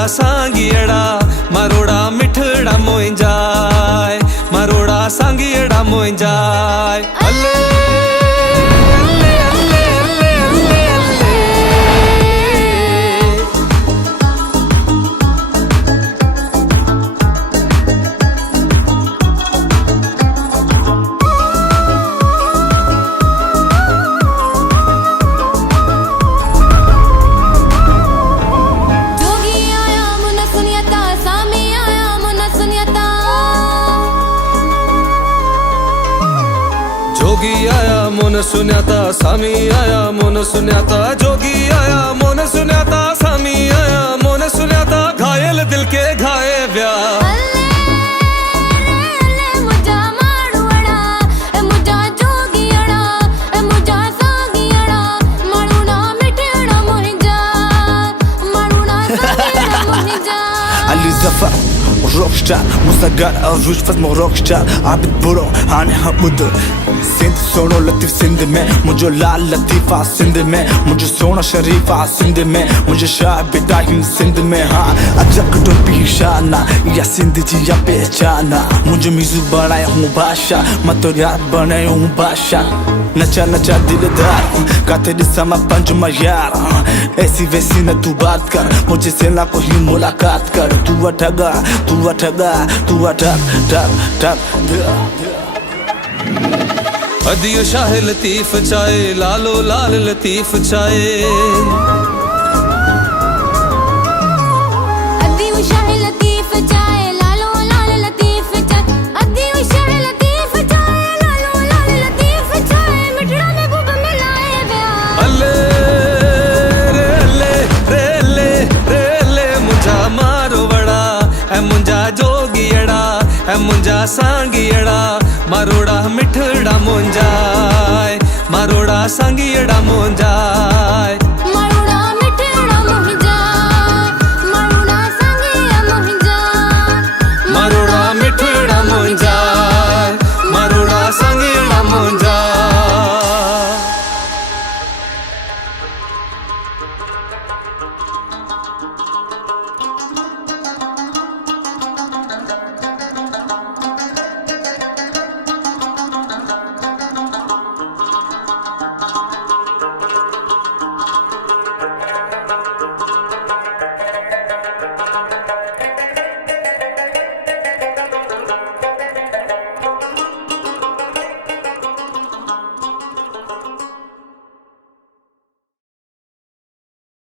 मुंजा सांगियड़ा मारोड़ा मिठड़ा मोइंजाय मारोड़ा सांगियड़ा मोइंजाय अल्ले अल्ले अल्ले अल्ले अल्ले अल्ले जोगी आया मोन सुन्याता सामी आया मोन सुन्याता जोगी आया मोन सुन्याता सामी आया मोन सुन्याता घायल दिल के घाये व्या Rockstar, Musagar, Rouge faz mon rockstar Abid Buro, Hani Hamud Sindh sono latif Sindh में मुझे लाल लतीफा सिंध में मुझे सोना शरीफा सिंध में मुझे शाह बिटाहिम सिंध में हाँ अजक तो पीशाना या सिंध जी या पहचाना मुझे मिजू बनाया हूँ भाषा मैं तो यार बनाया हूँ भाषा नचा नचा दिलदार गाते दिसमा पंज यार ऐसी वैसी न तू बात कर मुझे से ना कोई मुलाकात कर तू अठगा तू अठगा तू अठग ठग ठग अदियो शाह लतीफ चाहे लालो लाल लतीफ चाहे अदियो शाह लतीफ चाहे लालो लाल लतीफ चाहे अदियो शाह लतीफ चाहे लालो लाल लतीफ चाहे मिठड़ा में गुब मिलाए व्या अल्ले रे अल्ले रे अल्ले रे अल्ले मुंजा मारो वड़ा ऐ मुंजा जोगियड़ा ऐ मुंजा सांगियड़ा मारोड़ा मिठड़ा मोंजाय मारोड़ा सांगियड़ा मोंजा